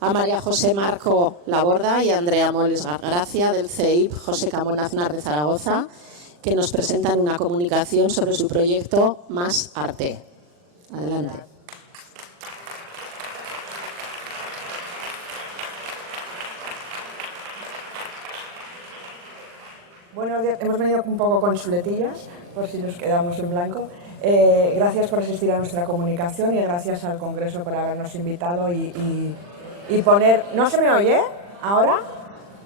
a María José Marco Laborda y a Andrea Moles Gracia del CEIP José Camón Aznar de Zaragoza, que nos presentan una comunicación sobre su proyecto Más Arte. Adelante. Buenos días, hemos venido un poco con chuletillas, por si nos quedamos en blanco. Gracias por asistir a nuestra comunicación y gracias al Congreso por habernos invitado y poner... ¿No se me oye ahora?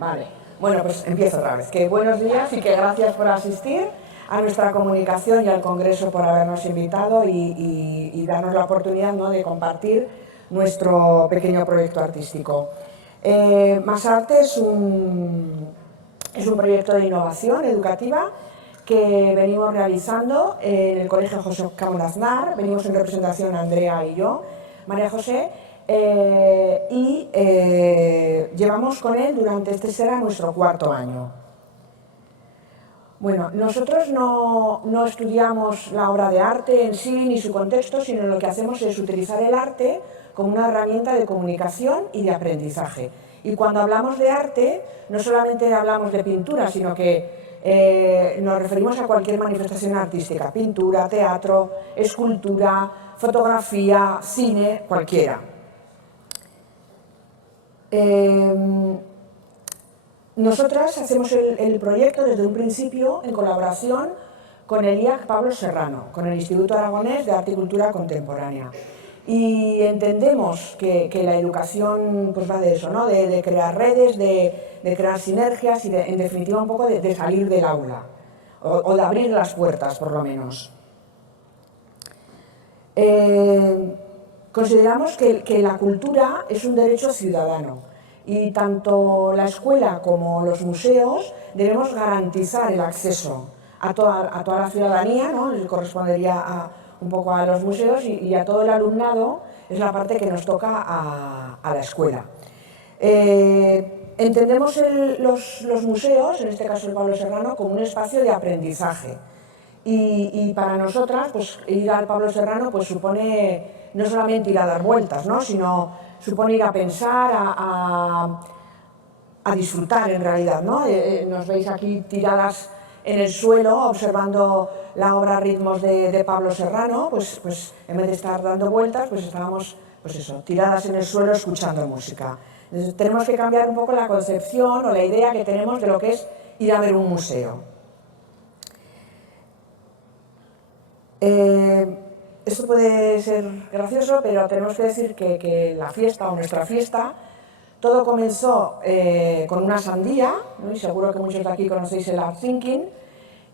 Vale. Bueno, pues empiezo otra vez. Que buenos días y que gracias por asistir a nuestra comunicación y al Congreso por habernos invitado y darnos la oportunidad, ¿no?, de compartir nuestro pequeño proyecto artístico. Más Arte es un proyecto de innovación educativa que venimos realizando en el Colegio José Camón Aznar. Venimos en representación Andrea y yo, María José, llevamos con él durante este será nuestro cuarto año. Bueno, nosotros no estudiamos la obra de arte en sí ni su contexto, sino lo que hacemos es utilizar el arte como una herramienta de comunicación y de aprendizaje. Y cuando hablamos de arte, no solamente hablamos de pintura, sino que nos referimos a cualquier manifestación artística: pintura, teatro, escultura, fotografía, cine, cualquiera. Nosotras hacemos el proyecto desde un principio en colaboración con el IAC Pablo Serrano, con el Instituto Aragonés de Arte y Cultura Contemporánea. Y entendemos que la educación pues va de eso, ¿no?, de crear redes, de crear sinergias y en definitiva un poco de salir del aula, o de abrir las puertas por lo menos. Consideramos que la cultura es un derecho ciudadano y tanto la escuela como los museos debemos garantizar el acceso a toda la ciudadanía, ¿no?, le correspondería un poco a los museos y a todo el alumnado, es la parte que nos toca a la escuela. Entendemos los museos, en este caso el Pablo Serrano, como un espacio de aprendizaje. Y para nosotras, pues, ir al Pablo Serrano pues, supone no solamente ir a dar vueltas, ¿no?, sino supone ir a pensar, a disfrutar en realidad, ¿no? Nos veis aquí tiradas en el suelo observando la obra Ritmos de Pablo Serrano, pues en vez de estar dando vueltas, pues estábamos pues eso, tiradas en el suelo escuchando música. Entonces, tenemos que cambiar un poco la concepción o la idea que tenemos de lo que es ir a ver un museo. Esto puede ser gracioso, pero tenemos que decir que la fiesta o nuestra fiesta, todo comenzó con una sandía, ¿no?, y seguro que muchos de aquí conocéis el Art Thinking,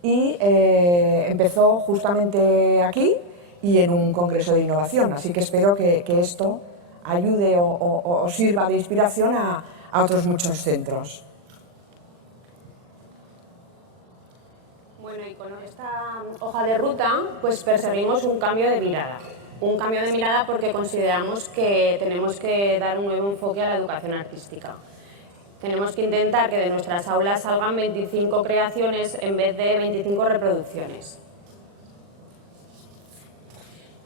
y empezó justamente aquí y en un congreso de innovación, así que espero que esto ayude o sirva de inspiración a otros muchos centros. Bueno, y con esta hoja de ruta pues perseguimos un cambio de mirada. Un cambio de mirada porque consideramos que tenemos que dar un nuevo enfoque a la educación artística. Tenemos que intentar que de nuestras aulas salgan 25 creaciones en vez de 25 reproducciones.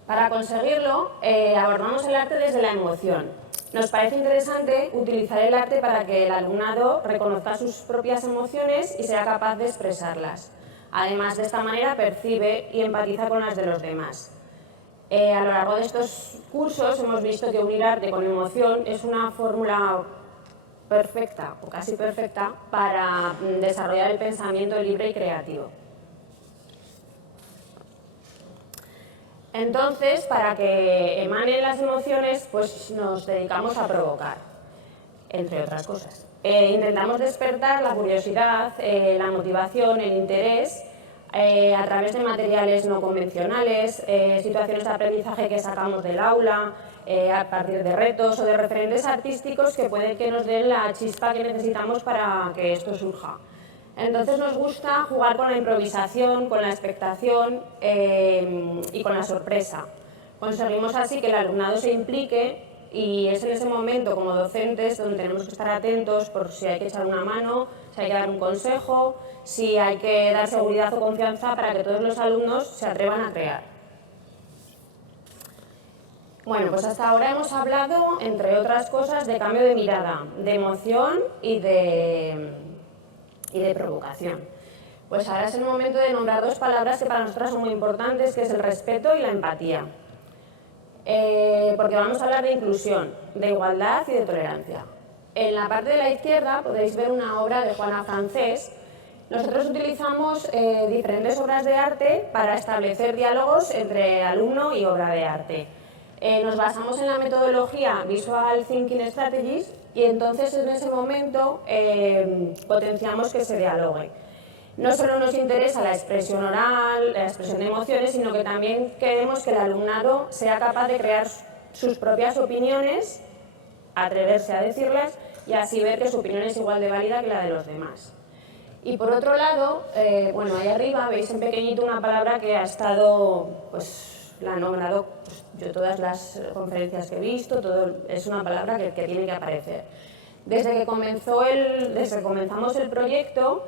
Para conseguirlo, abordamos el arte desde la emoción. Nos parece interesante utilizar el arte para que el alumnado reconozca sus propias emociones y sea capaz de expresarlas. Además, de esta manera percibe y empatiza con las de los demás. A lo largo de estos cursos hemos visto que unir arte con emoción es una fórmula perfecta o casi perfecta para desarrollar el pensamiento libre y creativo. Entonces, para que emanen las emociones, pues nos dedicamos a provocar, entre otras cosas. Intentamos despertar la curiosidad, la motivación, el interés, a través de materiales no convencionales, situaciones de aprendizaje que sacamos del aula, a partir de retos o de referentes artísticos que pueden que nos den la chispa que necesitamos para que esto surja. Entonces nos gusta jugar con la improvisación, con la expectación y con la sorpresa. Conseguimos así que el alumnado se implique y es en ese momento como docentes donde tenemos que estar atentos por si hay que echar una mano, si hay que dar un consejo, si hay que dar seguridad o confianza para que todos los alumnos se atrevan a crear. Bueno, pues hasta ahora hemos hablado, entre otras cosas, de cambio de mirada, de emoción y de provocación. Pues ahora es el momento de nombrar dos palabras que para nosotras son muy importantes, que es el respeto y la empatía. Porque vamos a hablar de inclusión, de igualdad y de tolerancia. En la parte de la izquierda podéis ver una obra de Juana Francés. Nosotros utilizamos diferentes obras de arte para establecer diálogos entre alumno y obra de arte. Nos basamos en la metodología Visual Thinking Strategies y entonces en ese momento potenciamos que se dialogue. No solo nos interesa la expresión oral, la expresión de emociones, sino que también queremos que el alumnado sea capaz de crear sus propias opiniones, atreverse a decirlas y así ver que su opinión es igual de válida que la de los demás. Y por otro lado, bueno, ahí arriba veis en pequeñito una palabra que ha estado, pues la he nombrado pues, yo todas las conferencias que he visto, es una palabra que tiene que aparecer. Desde que comenzamos el proyecto,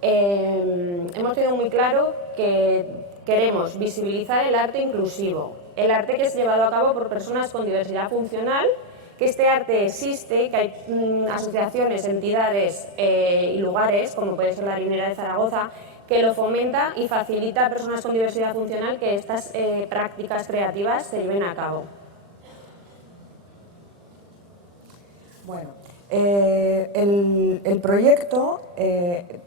hemos tenido muy claro que queremos visibilizar el arte inclusivo, el arte que es llevado a cabo por personas con diversidad funcional, que este arte existe, que hay asociaciones, entidades y lugares, como puede ser la Rinera de Zaragoza, que lo fomenta y facilita a personas con diversidad funcional que estas prácticas creativas se lleven a cabo. Bueno, el proyecto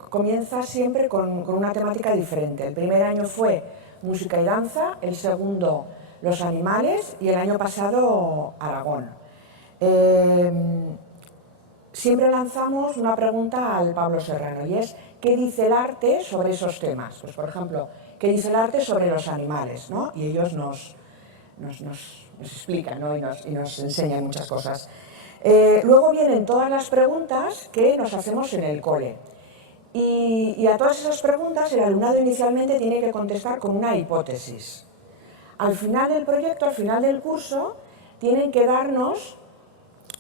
comienza siempre con una temática diferente. El primer año fue música y danza, el segundo los animales y el año pasado Aragón. Siempre lanzamos una pregunta al Pablo Serrano y es ¿qué dice el arte sobre esos temas? Pues por ejemplo, ¿qué dice el arte sobre los animales? ¿No? Y ellos nos explican, ¿no? y nos enseñan muchas cosas. Luego vienen todas las preguntas que nos hacemos en el cole. Y a todas esas preguntas el alumnado inicialmente tiene que contestar con una hipótesis. Al final del proyecto, al final del curso, tienen que darnos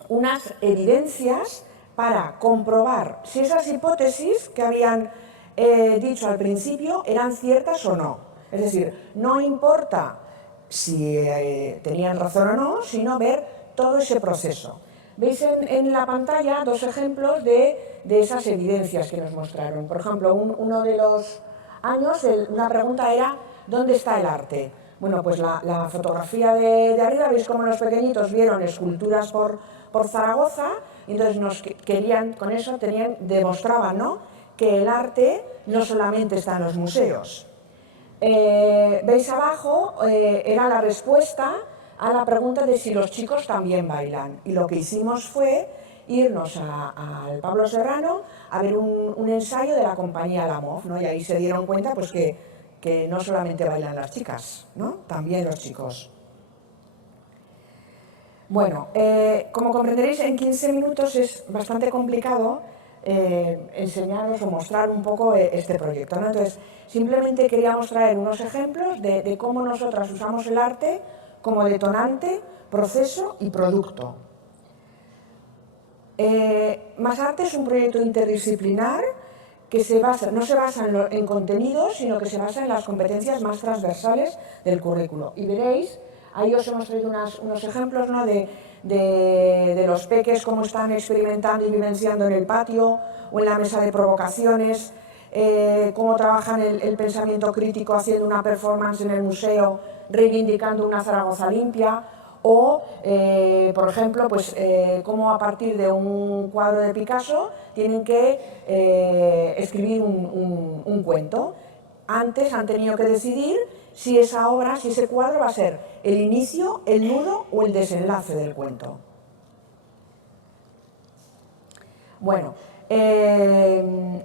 unas evidencias para comprobar si esas hipótesis que habían dicho al principio eran ciertas o no. Es decir, no importa si tenían razón o no, sino ver todo ese proceso. Veis en la pantalla dos ejemplos de esas evidencias que nos mostraron. Por ejemplo, uno de los años, una pregunta era ¿dónde está el arte? Bueno, pues la fotografía de arriba, veis cómo los pequeñitos vieron esculturas por Zaragoza, y entonces con eso demostraban, ¿no?, que el arte no solamente está en los museos. Veis abajo, era la respuesta a la pregunta de si los chicos también bailan. Y lo que hicimos fue irnos al Pablo Serrano a ver un ensayo de la compañía Lamov, ¿no? Y ahí se dieron cuenta pues, que no solamente bailan las chicas, ¿no?, también los chicos. Bueno, como comprenderéis, en 15 minutos es bastante complicado enseñaros o mostrar un poco este proyecto, ¿no? Entonces, simplemente queríamos traer unos ejemplos de cómo nosotras usamos el arte como detonante, proceso y producto. Más Arte es un proyecto interdisciplinar que no se basa en contenidos, sino que se basa en las competencias más transversales del currículo. Y veréis, ahí os hemos traído unos ejemplos, ¿no?, de los peques, cómo están experimentando y vivenciando en el patio o en la mesa de provocaciones, cómo trabajan el pensamiento crítico haciendo una performance en el museo, reivindicando una Zaragoza limpia, o, por ejemplo, pues, cómo a partir de un cuadro de Picasso tienen que escribir un cuento. Antes han tenido que decidir si esa obra, si ese cuadro va a ser el inicio, el nudo o el desenlace del cuento. Bueno, el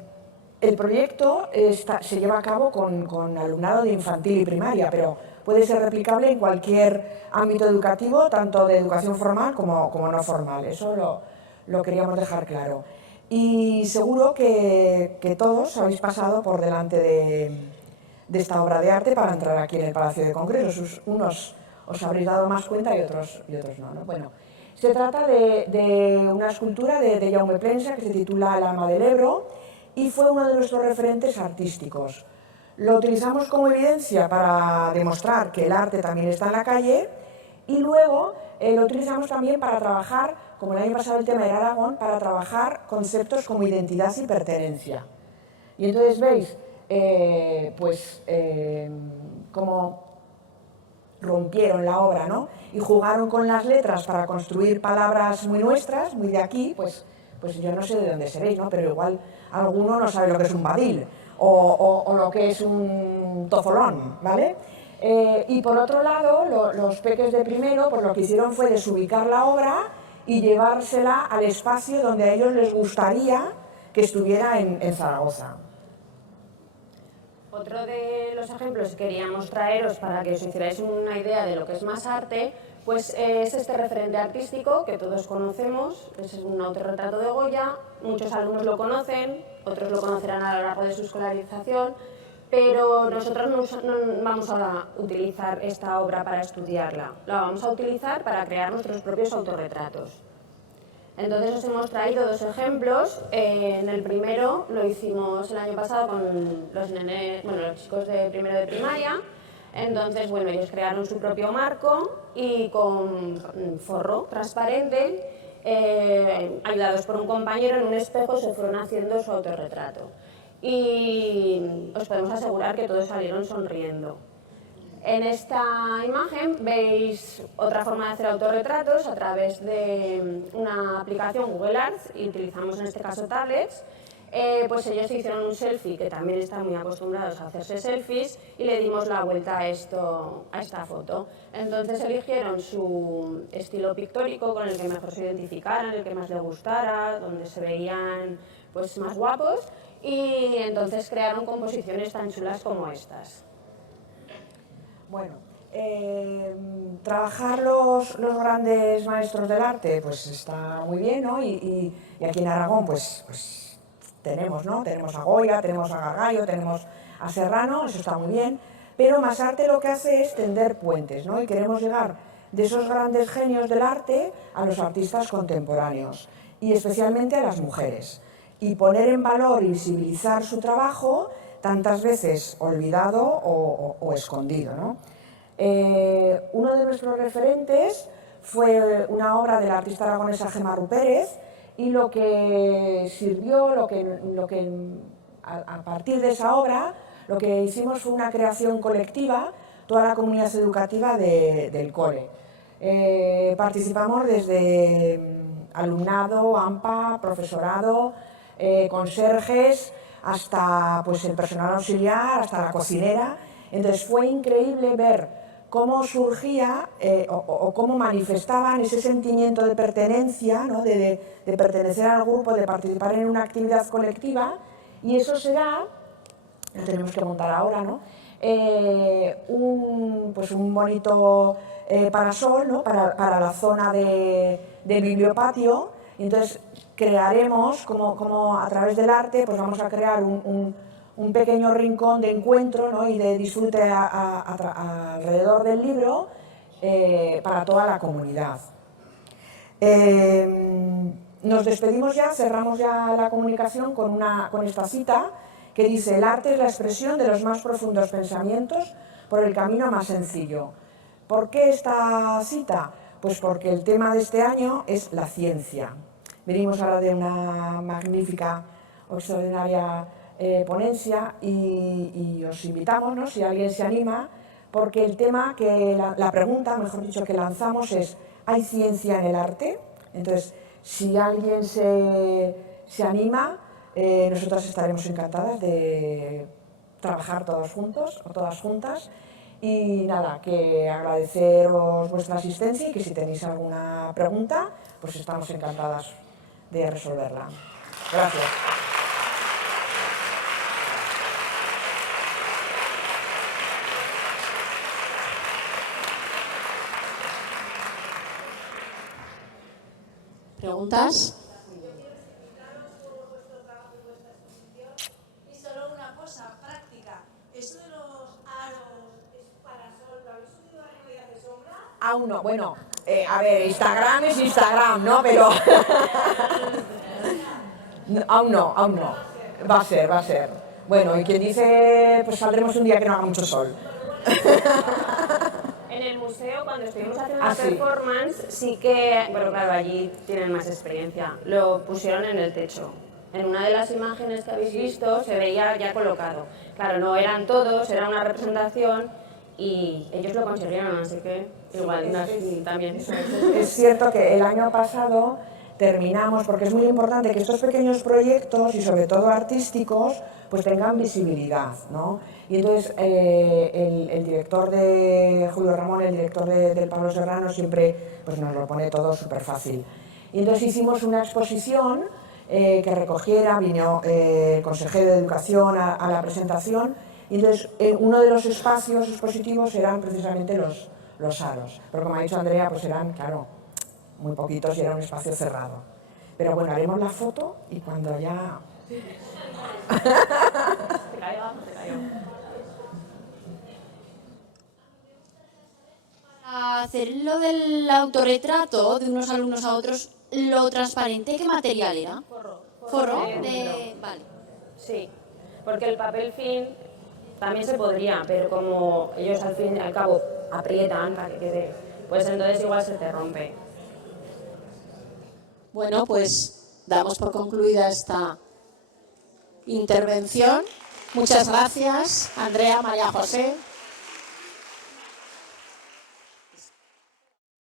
proyecto se lleva a cabo con alumnado de infantil y primaria, pero puede ser replicable en cualquier ámbito educativo, tanto de educación formal como no formal. Eso lo queríamos dejar claro. Y seguro que todos habéis pasado por delante de esta obra de arte para entrar aquí en el Palacio de Congresos. Unos os habréis dado más cuenta y otros no. Bueno, se trata de una escultura de Jaume Plensa que se titula El alma del Ebro y fue uno de nuestros referentes artísticos. Lo utilizamos como evidencia para demostrar que el arte también está en la calle Y luego lo utilizamos también para trabajar, como el año pasado el tema era Aragón, para trabajar conceptos como identidad y pertenencia. Y entonces veis, cómo rompieron la obra, ¿no? Y jugaron con las letras para construir palabras muy nuestras, muy de aquí, pues yo no sé de dónde seréis, ¿no? Pero igual alguno no sabe lo que es un badil o lo que es un tozolón, ¿vale? Y por otro lado, los peques de primero, pues lo que hicieron fue desubicar la obra y llevársela al espacio donde a ellos les gustaría que estuviera en Zaragoza. Otro de los ejemplos que queríamos traeros para que os hicierais una idea de lo que es Más Arte, pues es este referente artístico que todos conocemos, es un autorretrato de Goya, muchos alumnos lo conocen, otros lo conocerán a lo largo de su escolarización, pero nosotros no vamos a utilizar esta obra para estudiarla, la vamos a utilizar para crear nuestros propios autorretratos. Entonces os hemos traído dos ejemplos. En el primero lo hicimos el año pasado con los chicos de primero de primaria. Entonces, bueno, ellos crearon su propio marco y con forro transparente, ayudados por un compañero en un espejo, se fueron haciendo su autorretrato. Y os podemos asegurar que todos salieron sonriendo. En esta imagen veis otra forma de hacer autorretratos a través de una aplicación Google Earth, y utilizamos en este caso tablets. Pues ellos hicieron un selfie, que también están muy acostumbrados a hacerse selfies, y le dimos la vuelta a esta foto. Entonces eligieron su estilo pictórico con el que mejor se identificaran, el que más les gustara, donde se veían pues más guapos, y entonces crearon composiciones tan chulas como estas. Bueno, trabajar los grandes maestros del arte pues está muy bien, ¿no? Y aquí en Aragón pues tenemos, ¿no? Tenemos a Goya, tenemos a Gargallo, tenemos a Serrano, eso está muy bien, pero Más Arte lo que hace es tender puentes, ¿no? Y queremos llegar de esos grandes genios del arte a los artistas contemporáneos y especialmente a las mujeres, y poner en valor y visibilizar su trabajo, tantas veces olvidado o escondido, ¿no? Uno de nuestros referentes fue una obra de la artista aragonesa Gemma Rupérez, y lo que sirvió, a partir de esa obra, lo que hicimos fue una creación colectiva, toda la comunidad educativa del cole. Participamos desde alumnado, AMPA, profesorado, conserjes, hasta pues, el personal auxiliar, hasta la cocinera. Entonces fue increíble ver cómo surgía o cómo manifestaban ese sentimiento de pertenencia, ¿no? de pertenecer al grupo, de participar en una actividad colectiva, y eso será, lo tenemos que montar ahora, ¿no? Un bonito parasol, ¿no? para la zona de bibliopatio. Entonces crearemos, como a través del arte, pues vamos a crear un pequeño rincón de encuentro, ¿no? y de disfrute alrededor del libro para toda la comunidad. Nos despedimos ya, cerramos ya la comunicación con esta cita que dice: el arte es la expresión de los más profundos pensamientos por el camino más sencillo. ¿Por qué esta cita? Pues porque el tema de este año es la ciencia. Venimos ahora de una magnífica o extraordinaria ponencia y os invitamos, ¿no? Si alguien se anima, porque el tema la pregunta, mejor dicho, que lanzamos es: ¿hay ciencia en el arte? Entonces, si alguien se anima, nosotras estaremos encantadas de trabajar todos juntos o todas juntas. Y nada, que agradeceros vuestra asistencia y que si tenéis alguna pregunta, pues estamos encantadas de resolverla. Gracias. ¿Preguntas? Yo quiero felicitaros por vuestro trabajo y vuestra exposición. Y solo una cosa práctica: eso de los aros es parasol, ¿lo habéis subido a la realidad de sombra? Aún no, bueno, a ver, Instagram es Instagram, ¿no? Pero aún no. Va a ser. Bueno, y quien dice, pues saldremos un día que no haga mucho sol. En En el museo, cuando estuvimos haciendo Ah, la sí. performance, sí que, bueno, claro, allí tienen más experiencia, lo pusieron en el techo. En una de las imágenes que habéis visto se veía ya colocado. Claro, no eran todos, era una representación y ellos lo consiguieron, así que igual también. Es cierto que el año pasado terminamos, porque es muy importante que estos pequeños proyectos, y sobre todo artísticos, pues tengan visibilidad, ¿no? Y entonces el director de Julio Ramón, el director del Pablo Serrano, siempre pues nos lo pone todo súper fácil. Y entonces hicimos una exposición que recogiera, vino el consejero de Educación a la presentación, y entonces uno de los espacios expositivos eran precisamente los aros. Pero como ha dicho Andrea, pues eran, claro, muy poquitos y era un espacio cerrado. Pero bueno, haremos la foto y cuando ya... Para hacer lo del autorretrato de unos alumnos a otros, ¿lo transparente qué material era? Forro. Vale. Sí, porque el papel film también se podría, pero como ellos al fin y al cabo aprietan para que quede, pues entonces igual se te rompe. Bueno, pues damos por concluida esta intervención. Muchas gracias, Andrea, María José.